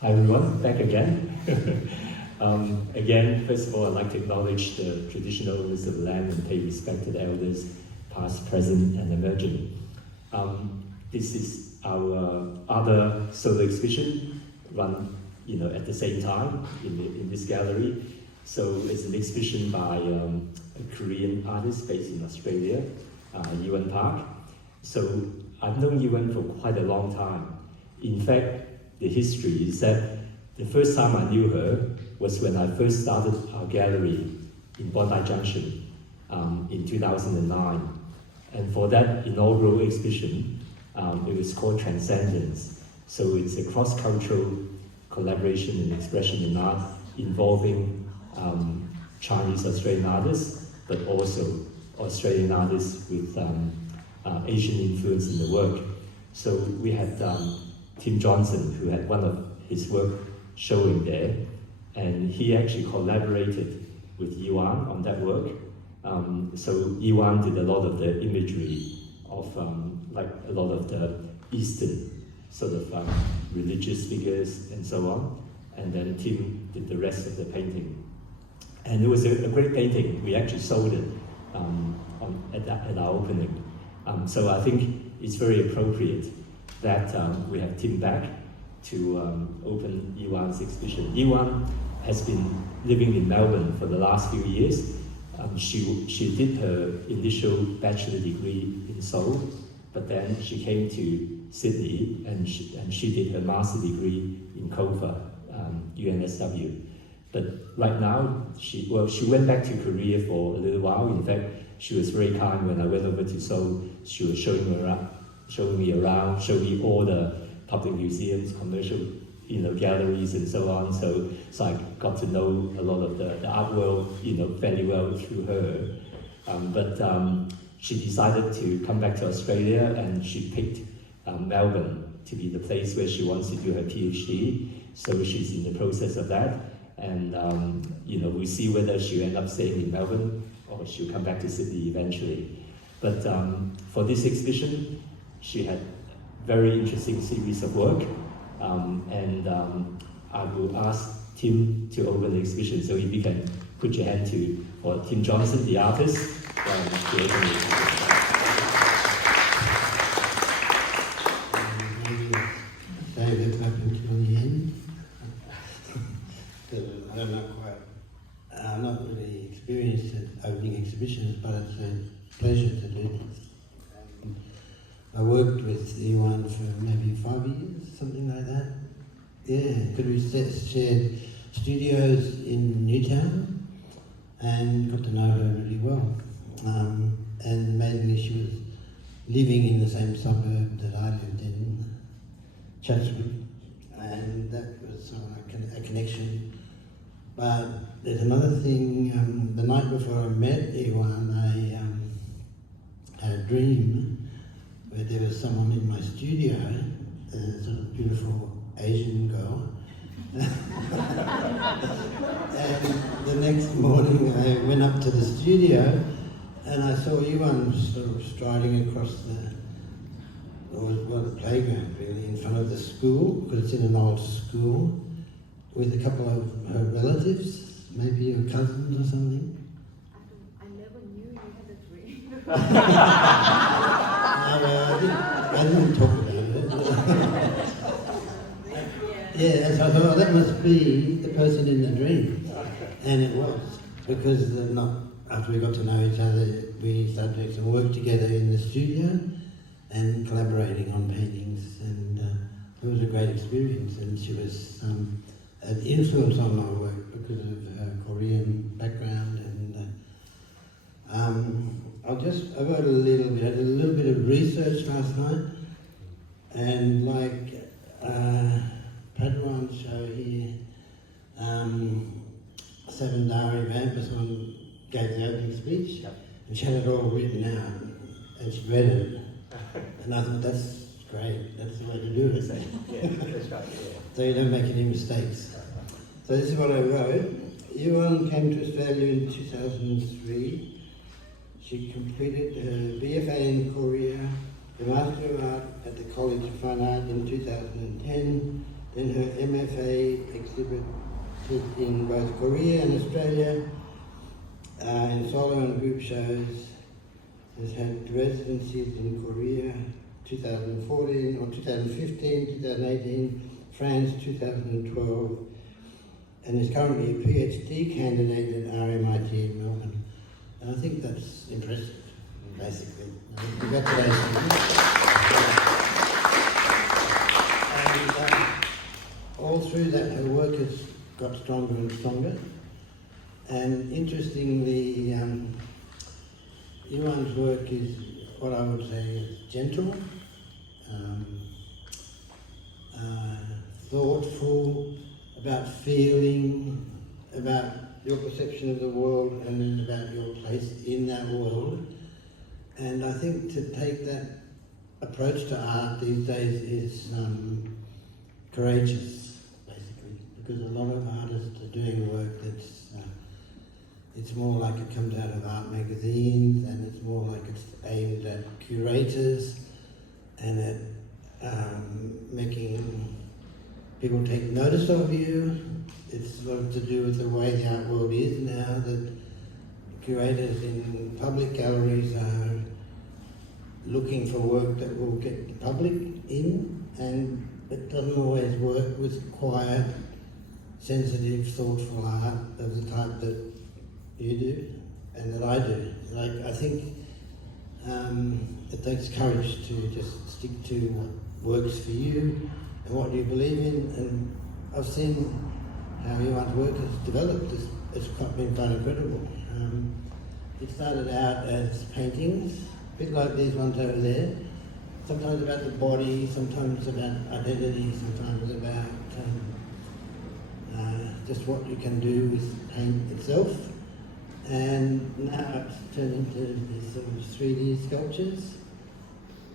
Hi everyone, back again. Again, first of all, I'd like to acknowledge the traditional owners of the land and pay respect to the elders, past, present, and emerging. This is our other solo exhibition run, at the same time in this gallery. So it's an exhibition by a Korean artist based in Australia, Yiwon Park. So I've known Yiwon for quite a long time. In fact, the history is that the first time I knew her was when I first started our gallery in Bondi Junction in 2009. And for that inaugural exhibition, it was called Transcendence. So it's a cross-cultural collaboration and expression in art involving Chinese Australian artists, but also Australian artists with Asian influence in the work. So we had Tim Johnson, who had one of his work showing there, and he actually collaborated with Yiwon on that work. So Yiwon did a lot of the imagery of like a lot of the Eastern sort of religious figures and so on, and then Tim did the rest of the painting. And it was a great painting. We actually sold it at our opening. So I think it's very appropriate that we have Tim back to open Yiwon's exhibition. Yiwon has been living in Melbourne for the last few years. She did her initial bachelor degree in Seoul, but then she came to Sydney and she did her master degree in COFA, UNSW. But right now, she went back to Korea for a little while. In fact, she was very kind when I went over to Seoul. She was showing me around, showing me all the public museums, commercial, galleries and so on. So I got to know a lot of the art world, fairly well through her. But she decided to come back to Australia, and she picked Melbourne to be the place where she wants to do her PhD. So she's in the process of that, and we'll see whether she'll end up staying in Melbourne or she'll come back to Sydney eventually. But for this exhibition, she had very interesting series of work, and I will ask Tim to open the exhibition. So if you can put your hand for Tim Johnson, the artist, to open the exhibition. David up until the end. I'm not really experienced at opening exhibitions, but it's a pleasure to do this. I worked with Yiwon for maybe 5 years, something like that. Yeah, because we shared studios in Newtown and got to know her really well. And amazingly, she was living in the same suburb that I lived in, Chatswood, and that was a connection. But there's another thing. The night before I met Yiwon, I had a dream where there was someone in my studio, a sort of beautiful Asian girl. And the next morning I went up to the studio and I saw Yiwon sort of striding across the playground really, in front of the school, because it's in an old school, with a couple of her relatives, maybe her cousins or something. I never knew you had a dream. I didn't talk about it. Yeah, so I thought, that must be the person in the dream. And it was, because after we got to know each other, we started doing some work together in the studio and collaborating on paintings, and it was a great experience. And she was an influence on my work because of her Korean background. And I wrote a little bit of research last night, and like Padwan's show here, Savandari Vampason gave the opening speech, and she had it all written out, and she read it, and I thought, that's great, that's the way to do it. Yeah, that's right, yeah. So you don't make any mistakes. So this is what I wrote. Yiwon came to Australia in 2003. She completed her BFA in Korea, the Master of Art at the College of Fine Art in 2010, Then her MFA exhibited in both Korea and Australia, in solo and group shows. Has had residencies in Korea 2014 or 2015, 2018, France 2012, and is currently a PhD candidate at RMIT in Melbourne. And I think that's impressive, basically. Congratulations. And all through that, her work has got stronger and stronger. And interestingly, Yiwon's work is what I would say is gentle, thoughtful, about feeling, about your perception of the world, and then about your place in that world. And I think to take that approach to art these days is courageous, basically, because a lot of artists are doing work that's it's more like it comes out of art magazines, and it's more like it's aimed at curators and at making people take notice of you. It's a lot to do with the way the art world is now, that curators in public galleries are looking for work that will get the public in, and it doesn't always work with quiet, sensitive, thoughtful art of the type that you do and that I do. Like, I think it takes courage to just stick to what works for you and what you believe in. And I've seen how Yiwon's work has developed. It's been quite incredible. It started out as paintings, a bit like these ones over there. Sometimes about the body, sometimes about identity, sometimes about just what you can do with paint itself. And now it's turned into these sort of 3D sculptures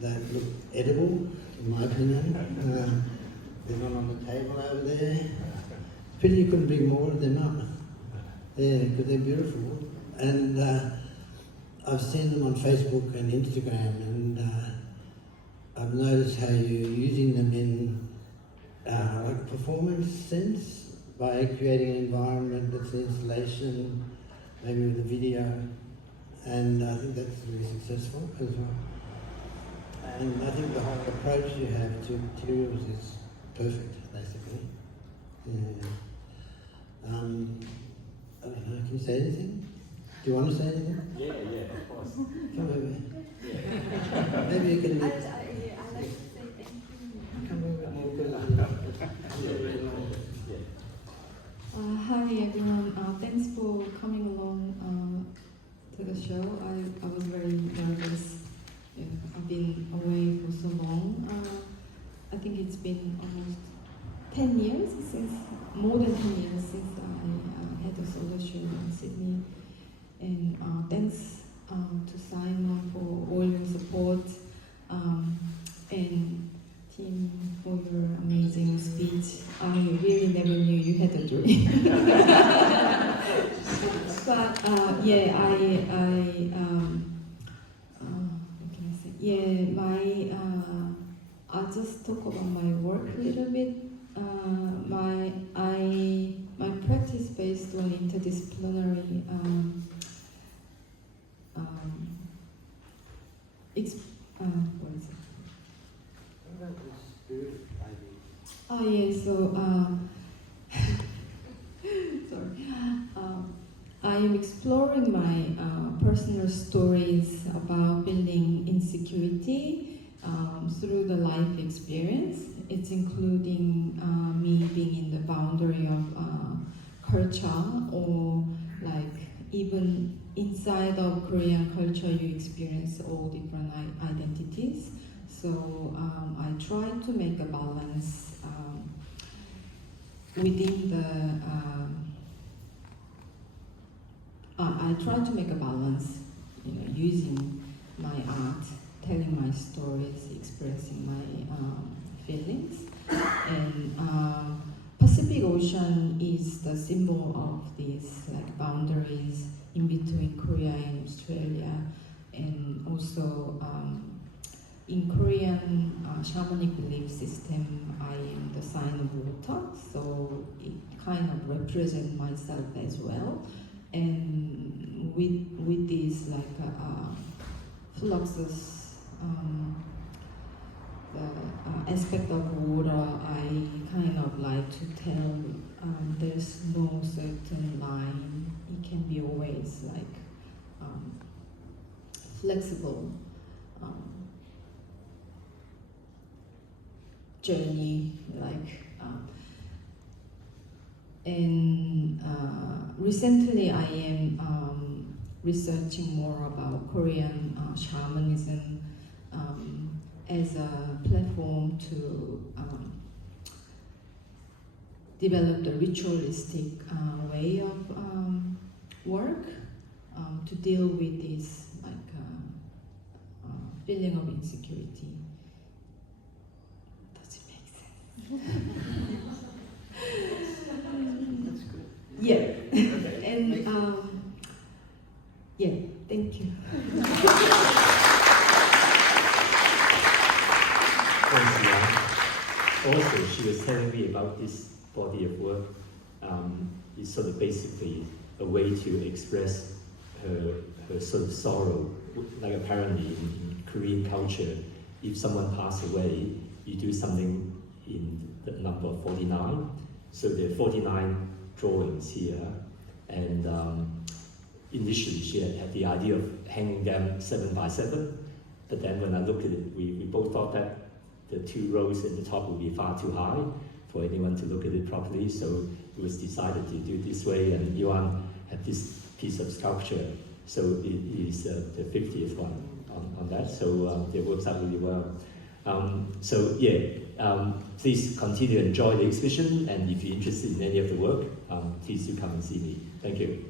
that look edible, in my opinion. There's one on the table over there. It's pity you couldn't bring more of them up. Yeah, because they're beautiful. And I've seen them on Facebook and Instagram, and I've noticed how you're using them in like a performance sense by creating an environment that's an installation, maybe with a video, and I think that's really successful as well. And I think the whole approach you have to materials is perfect, basically. Yeah. I don't know, can you say anything? Do you want to say anything? Yeah, of course. Come over. Maybe you can... I like to say thank you. Come over more Hi everyone, thanks for coming along to the show. I was very nervous. I've been away for so long. I think it's been almost 10 years more than 10 years since I had a solo show in Sydney. And thanks to Simon for all your support, and Tim for your amazing speech. I really never knew you had a dream. But what can I say? Yeah, I'll just talk about my work a little bit. My practice based on interdisciplinary what is it? What about the spirit idea? Oh yeah, so sorry. I am exploring my personal stories about building insecurity through the life experience. It's including me being in the boundary of culture, or like even inside of Korean culture you experience all different identities. So I try to make a balance within the I try to make a balance, using my art, telling my stories, expressing my feelings. And Pacific Ocean is the symbol of these like boundaries in between Korea and Australia, and also in Korean shamanic belief system, I am the sign of water, so it kind of represents myself as well. And with this like fluxus aspect of water, I kind of like to tell there's no certain line. It can be always like flexible journey, like and recently I am researching more about Korean shamanism as a platform to develop the ritualistic way of work to deal with this like feeling of insecurity. Does it make sense? That's good. Yeah. And yeah, thank you. Thanks, Yiwon. Also, she was telling me about this body of work. It's sort of basically a way to express her sort of sorrow. Like apparently in Korean culture, if someone passed away, you do something in the number 49. So there are 49 drawings here, and initially she had the idea of hanging them 7 by 7, but then when I looked at it, we both thought that the 2 rows at the top would be far too high for anyone to look at it properly, so it was decided to do it this way, and Yiwon had this piece of sculpture, so it is the 50th one on that, so it works out really well. So yeah, please continue to enjoy the exhibition, and if you're interested in any of the work, please do come and see me. Thank you.